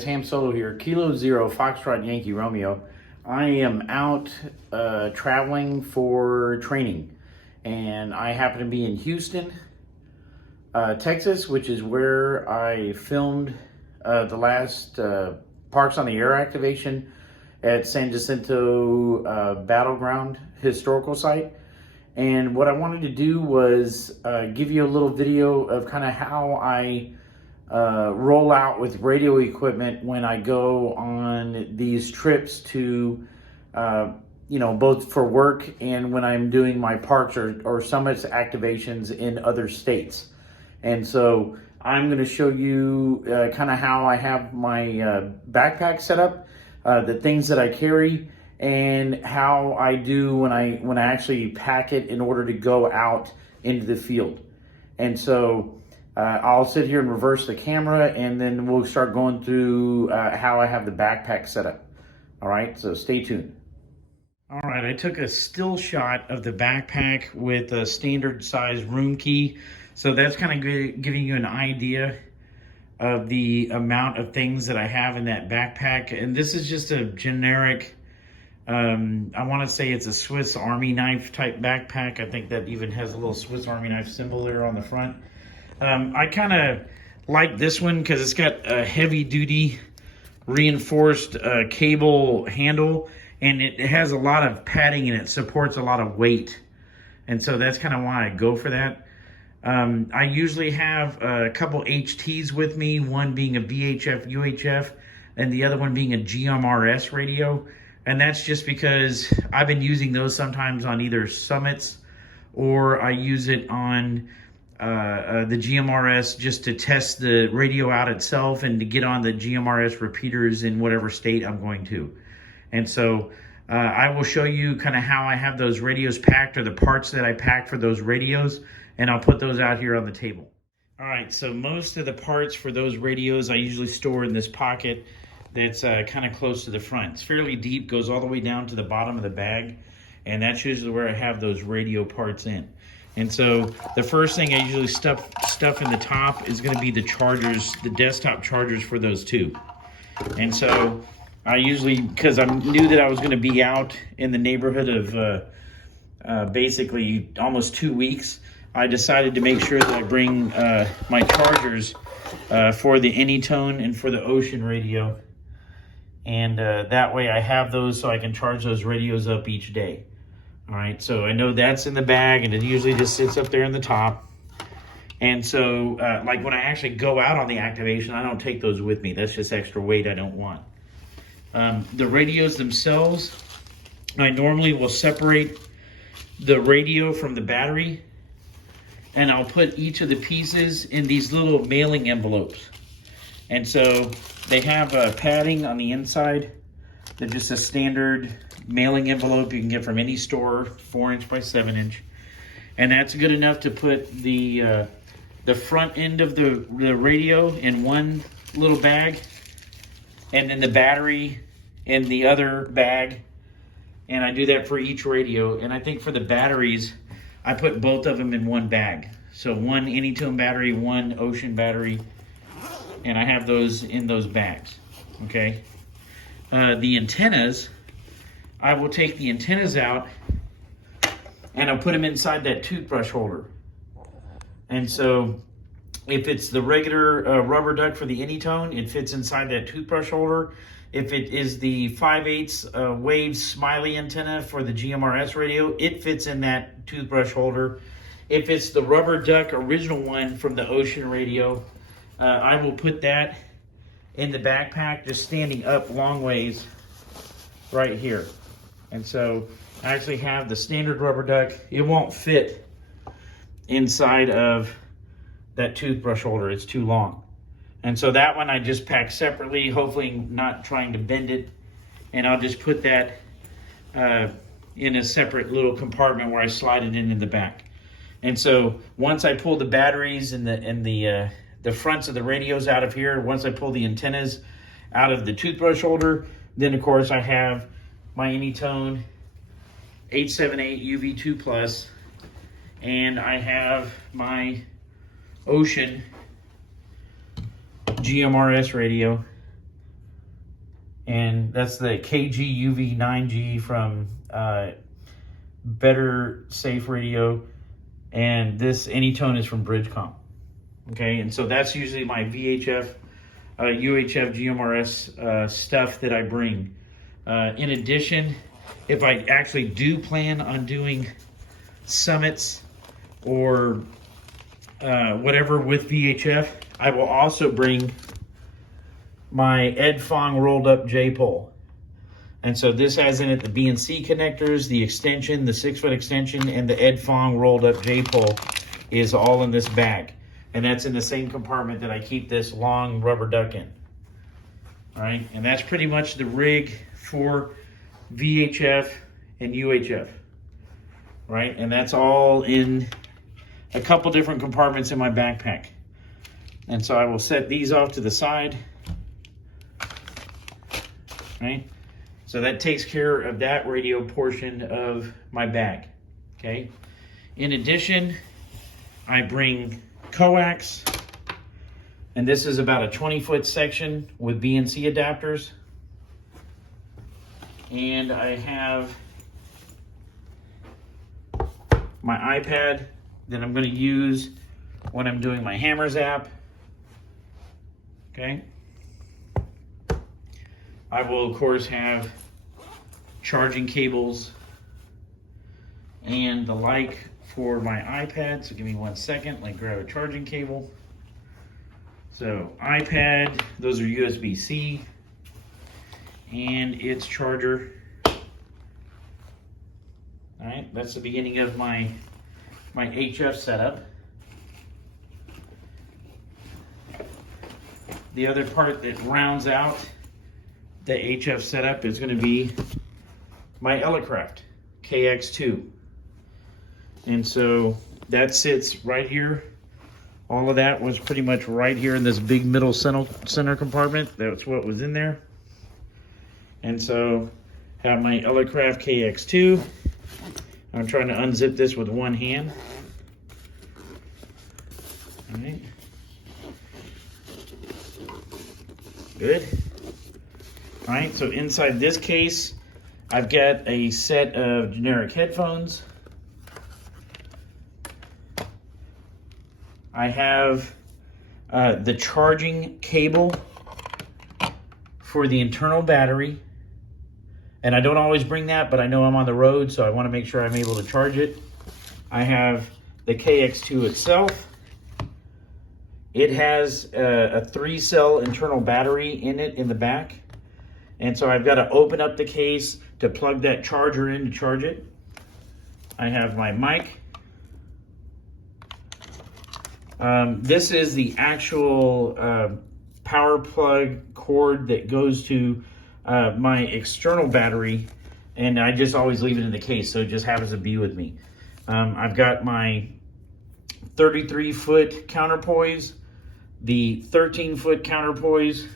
guys, Ham Solo here, Kilo Zero, Foxtrot Yankee Romeo. I am out traveling for training, and I happen to be in Houston, Texas, which is where I filmed the last Parks on the Air activation at San Jacinto Battleground Historical Site. And what I wanted to do was give you a little video of kind of how I roll out with radio equipment when I go on these trips to, both for work and when I'm doing my parks or summits activations in other states. And so I'm going to show you kind of how I have my backpack set up, the things that I carry, and how I do when I actually pack it in order to go out into the field. And so I'll sit here and reverse the camera, and then we'll start going through how I have the backpack set up. All right, so stay tuned. All right, I took a still shot of the backpack with a standard size room key. So that's kind of giving you an idea of the amount of things that I have in that backpack. And this is just a generic, I want to say it's a Swiss Army knife type backpack. I think that even has a little Swiss Army knife symbol there on the front. I kind of like this one because it's got a heavy duty reinforced cable handle, and it has a lot of padding and it supports a lot of weight. And so that's kind of why I go for that. I usually have a couple HTs with me, one being a VHF UHF and the other one being a GMRS radio. And that's just because I've been using those sometimes on either summits, or I use it on the GMRS just to test the radio out itself and to get on the GMRS repeaters in whatever state I'm going to. And so I will show you kind of how I have those radios packed, or the parts that I pack for those radios, and I'll put those out here on the table. All right, so most of the parts for those radios I usually store in this pocket that's kind of close to the front. It's fairly deep, goes all the way down to the bottom of the bag, and that's usually where I have those radio parts in. And so the first thing I usually stuff in the top is going to be the chargers, the desktop chargers for those two. And so I usually, because I knew that I was going to be out in the neighborhood of basically almost 2 weeks, I decided to make sure that I bring my chargers for the Anytone and for the Ocean radio. And that way I have those so I can charge those radios up each day. All right, so I know that's in the bag, and it usually just sits up there in the top. And so, like when I actually go out on the activation, I don't take those with me. That's just extra weight I don't want. The radios themselves, I normally will separate the radio from the battery, and I'll put each of the pieces in these little mailing envelopes. And so they have padding on the inside. They're just a standard mailing envelope you can get from any store, 4" by 7". And that's good enough to put the front end of the radio in one little bag, and then the battery in the other bag. And I do that for each radio. And I think for the batteries, I put both of them in one bag. So one Anytone battery, one Ocean battery, and I have those in those bags, okay? The antennas, I will take the antennas out and I'll put them inside that toothbrush holder. And so if it's the regular rubber duck for the Anytone, it fits inside that toothbrush holder. If it is the 5/8 wave smiley antenna for the GMRS radio, it fits in that toothbrush holder. If it's the rubber duck original one from the Ocean radio, I will put that in the backpack, just standing up long ways right here. And so I actually have the standard rubber duck. It won't fit inside of that toothbrush holder. It's too long. And so that one I just pack separately, hopefully not trying to bend it. And I'll just put that in a separate little compartment where I slide it in the back. And so once I pull the batteries and the fronts of the radios out of here, once I pull the antennas out of the toothbrush holder, then of course I have my Anytone 878 UV2 Plus, and I have my Ocean GMRS radio And that's the KG UV9G from Better Safe Radio. And this Anytone is from BridgeCom. Okay, and so that's usually my VHF, UHF, GMRS stuff that I bring. In addition, if I actually do plan on doing summits or whatever with VHF, I will also bring my Ed Fong rolled up J-pole. And so this has in it the BNC connectors, the extension, the 6-foot extension, and the Ed Fong rolled up J-pole is all in this bag. And that's in the same compartment that I keep this long rubber duck in. All right, and that's pretty much the rig for VHF and UHF. Right, and that's all in a couple different compartments in my backpack. And so I will set these off to the side. Right, so that takes care of that radio portion of my bag. Okay, in addition, I bring coax, and this is about a 20-foot section with BNC adapters. And I have my iPad that I'm going to use when I'm doing my Hammers app. Okay. I will, of course, have charging cables and the like for my iPad. So give me 1 second, like grab a charging cable. So iPad, those are USB-C and its charger. All right, that's the beginning of my HF setup. The other part that rounds out the HF setup is going to be my Elecraft KX2. And so that sits right here. All of that was pretty much right here in this big middle center compartment. That's what was in there. And so have my Elecraft KX2. I'm trying to unzip this with one hand. All right. Good. All right, so inside this case, I've got a set of generic headphones. I have the charging cable for the internal battery. And I don't always bring that, but I know I'm on the road, so I want to make sure I'm able to charge it. I have the KX2 itself. It has a 3-cell internal battery in it in the back. And so I've got to open up the case to plug that charger in to charge it. I have my mic. This is the actual power plug cord that goes to my external battery, and I just always leave it in the case, so it just happens to be with me. I've got my 33-foot counterpoise, the 13-foot counterpoise,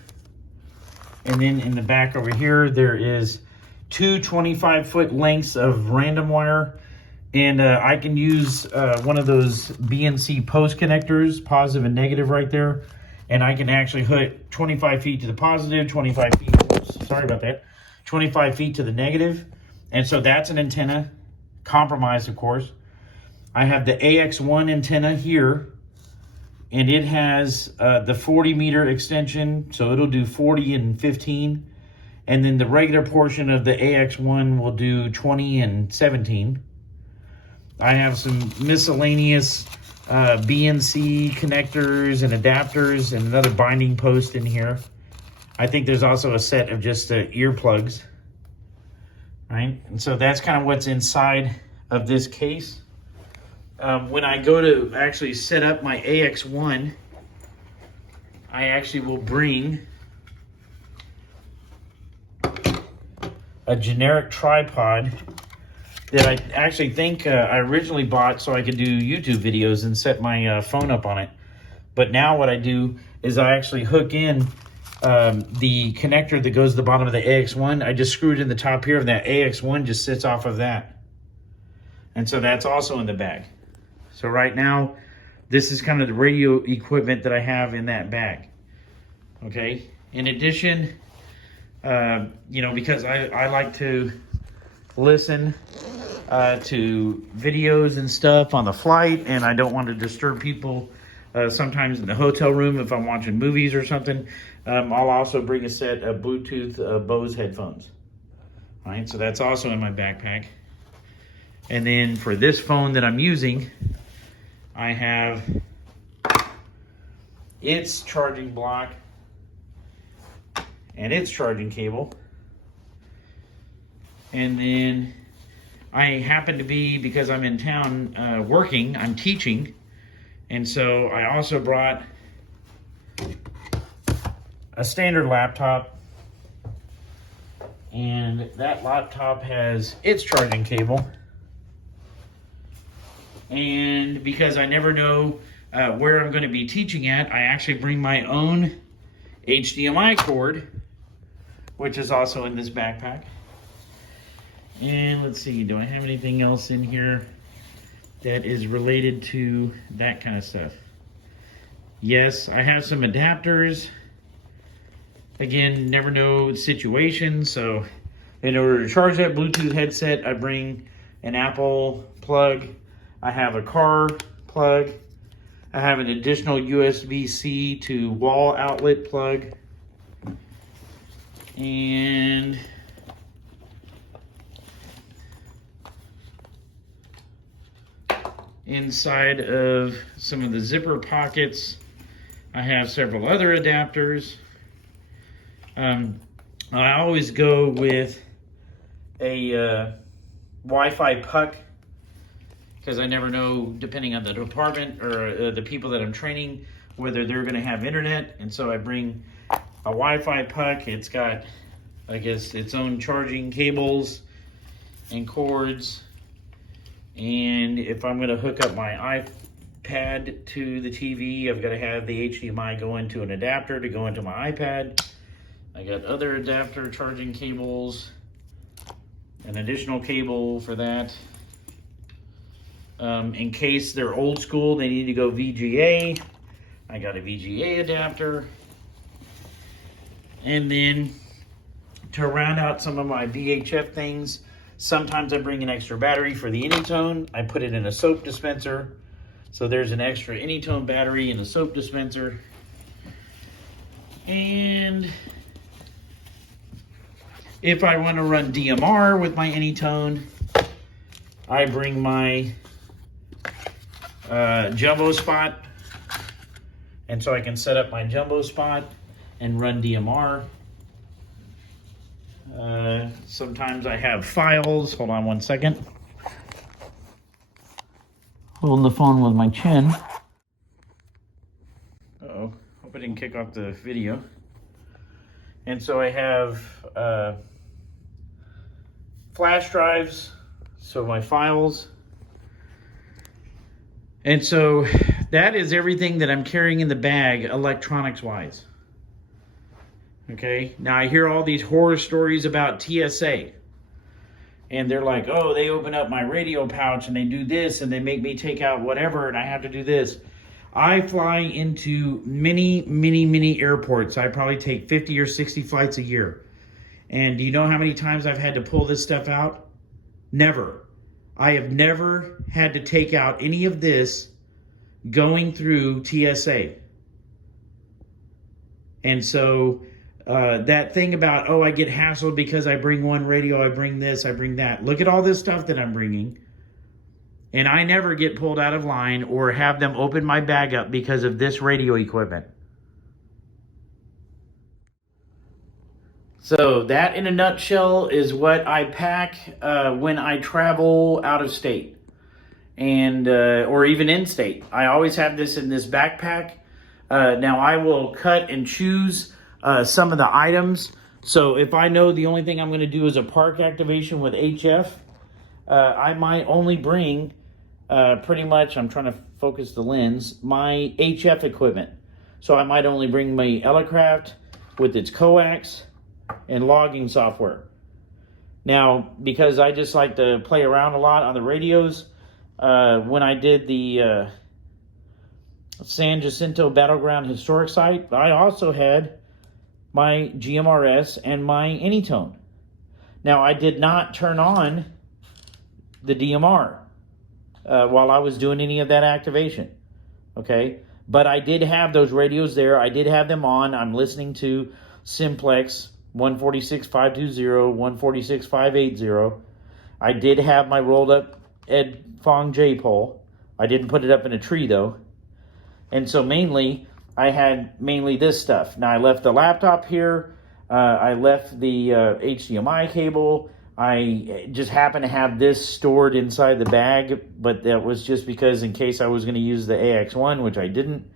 and then in the back over here, there is two 25-foot lengths of random wire, and I can use one of those BNC post connectors, positive and negative right there, and I can actually hook 25 feet to the positive, 25 feet, sorry about that, 25 feet to the negative, and so that's an antenna, compromised of course. I have the AX1 antenna here, and it has the 40-meter extension, so it'll do 40 and 15. And then the regular portion of the AX1 will do 20 and 17. I have some miscellaneous BNC connectors and adapters and another binding post in here. I think there's also a set of just earplugs, right? And so that's kind of what's inside of this case. When I go to actually set up my AX1, I actually will bring a generic tripod that I actually think I originally bought so I could do YouTube videos and set my phone up on it. But now what I do is I actually hook in the connector that goes to the bottom of the AX1. I just screw it in the top here, and that AX1 just sits off of that. And so that's also in the bag. So right now, this is kind of the radio equipment that I have in that bag. Okay. In addition, You know, because I like to listen to videos and stuff on the flight, and I don't want to disturb people sometimes in the hotel room if I'm watching movies or something. I'll also bring a set of Bluetooth Bose headphones. All right, so that's also in my backpack. And then for this phone that I'm using, I have its charging block and its charging cable. And then I happen to be, because I'm in town working, I'm teaching. And so I also brought a standard laptop. And that laptop has its charging cable. And because I never know where I'm going to be teaching at, I actually bring my own HDMI cord, which is also in this backpack. And let's see, do I have anything else in here that is related to that kind of stuff? Yes, I have some adapters. Again, never know situation. So in order to charge that Bluetooth headset, I bring an Apple plug. I have a car plug. I have an additional USB-C to wall outlet plug. And inside of some of the zipper pockets, I have several other adapters. I always go with a Wi-Fi puck, because I never know, depending on the department or the people that I'm training, whether they're going to have internet. And so I bring a Wi-Fi puck. It's got, I guess, its own charging cables and cords. And if I'm going to hook up my iPad to the TV, I've got to have the HDMI go into an adapter to go into my iPad. I got other adapter charging cables, an additional cable for that. In case they're old school, they need to go VGA. I got a VGA adapter. And then to round out some of my VHF things, sometimes I bring an extra battery for the Anytone. I put it in a soap dispenser. So there's an extra Anytone battery in the soap dispenser. And if I want to run DMR with my Anytone, I bring my jumbo spot, and so I can set up my jumbo spot and run DMR. Sometimes I have files. Hold on one second. Holding the phone with my chin. Uh-oh, hope I didn't kick off the video. And so I have flash drives, so my files. And so that is everything that I'm carrying in the bag electronics-wise. Okay, now I hear all these horror stories about TSA. And they're like, oh, they open up my radio pouch and they do this and they make me take out whatever and I have to do this. I fly into many airports. I probably take 50 or 60 flights a year. And do you know how many times I've had to pull this stuff out? Never. I have never had to take out any of this going through TSA. And so that thing about, oh, I get hassled because I bring one radio, I bring this, I bring that. Look at all this stuff that I'm bringing. And I never get pulled out of line or have them open my bag up because of this radio equipment. So that in a nutshell is what I pack when I travel out of state and or even in state. I always have this in this backpack. Now I will cut and choose some of the items. So if I know the only thing I'm going to do is a park activation with HF, I might only bring pretty much, I'm trying to focus the lens, my HF equipment. So I might only bring my Elecraft with its coax and logging software. Now, because I just like to play around a lot on the radios, when I did the San Jacinto Battleground Historic Site, I also had my GMRS and my Anytone. Now, I did not turn on the DMR while I was doing any of that activation, okay? But I did have those radios there. I did have them on. I'm listening to Simplex 146.520, 146.580. I did have my rolled up Ed Fong J pole. I didn't put it up in a tree though. And so I had mainly this stuff. Now I left the laptop here. I left the HDMI cable. I just happened to have this stored inside the bag, but that was just because in case I was going to use the AX1, which I didn't.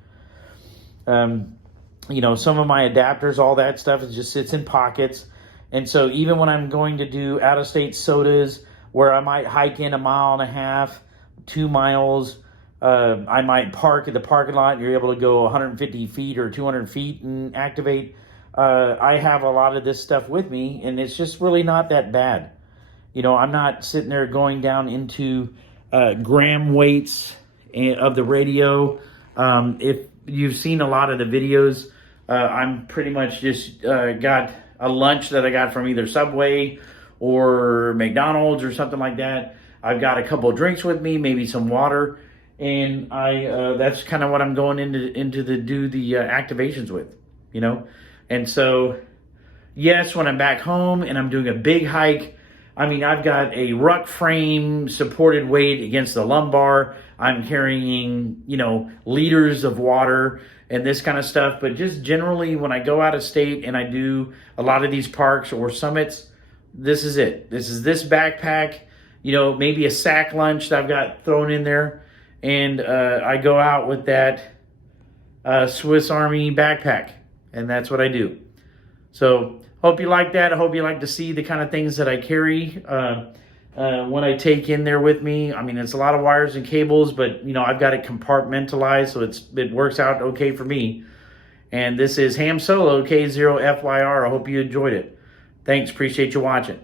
You know, some of my adapters, all that stuff, it just sits in pockets. And so even when I'm going to do out-of-state SOTAs, where I might hike in 1.5 miles, 2 miles, I might park at the parking lot, and you're able to go 150 feet or 200 feet and activate. I have a lot of this stuff with me, and it's just really not that bad. You know, I'm not sitting there going down into gram weights of the radio. If you've seen a lot of the videos, I'm pretty much just got a lunch that I got from either Subway or McDonald's or something like that. I've got a couple of drinks with me, maybe some water, and that's kind of what I'm going into do the activations with, you know. And so, yes, when I'm back home and I'm doing a big hike, I mean, I've got a ruck frame supported weight against the lumbar. I'm carrying, you know, liters of water and this kind of stuff. But just generally, when I go out of state and I do a lot of these parks or summits, this is it. This is this backpack, you know, maybe a sack lunch that I've got thrown in there. And I go out with that Swiss Army backpack. And that's what I do. So hope you like that. I hope you like to see the kind of things that I carry when I take in there with me. I mean, it's a lot of wires and cables, but, you know, I've got it compartmentalized, so it works out okay for me. And this is Ham Solo K0FYR. I hope you enjoyed it. Thanks. Appreciate you watching.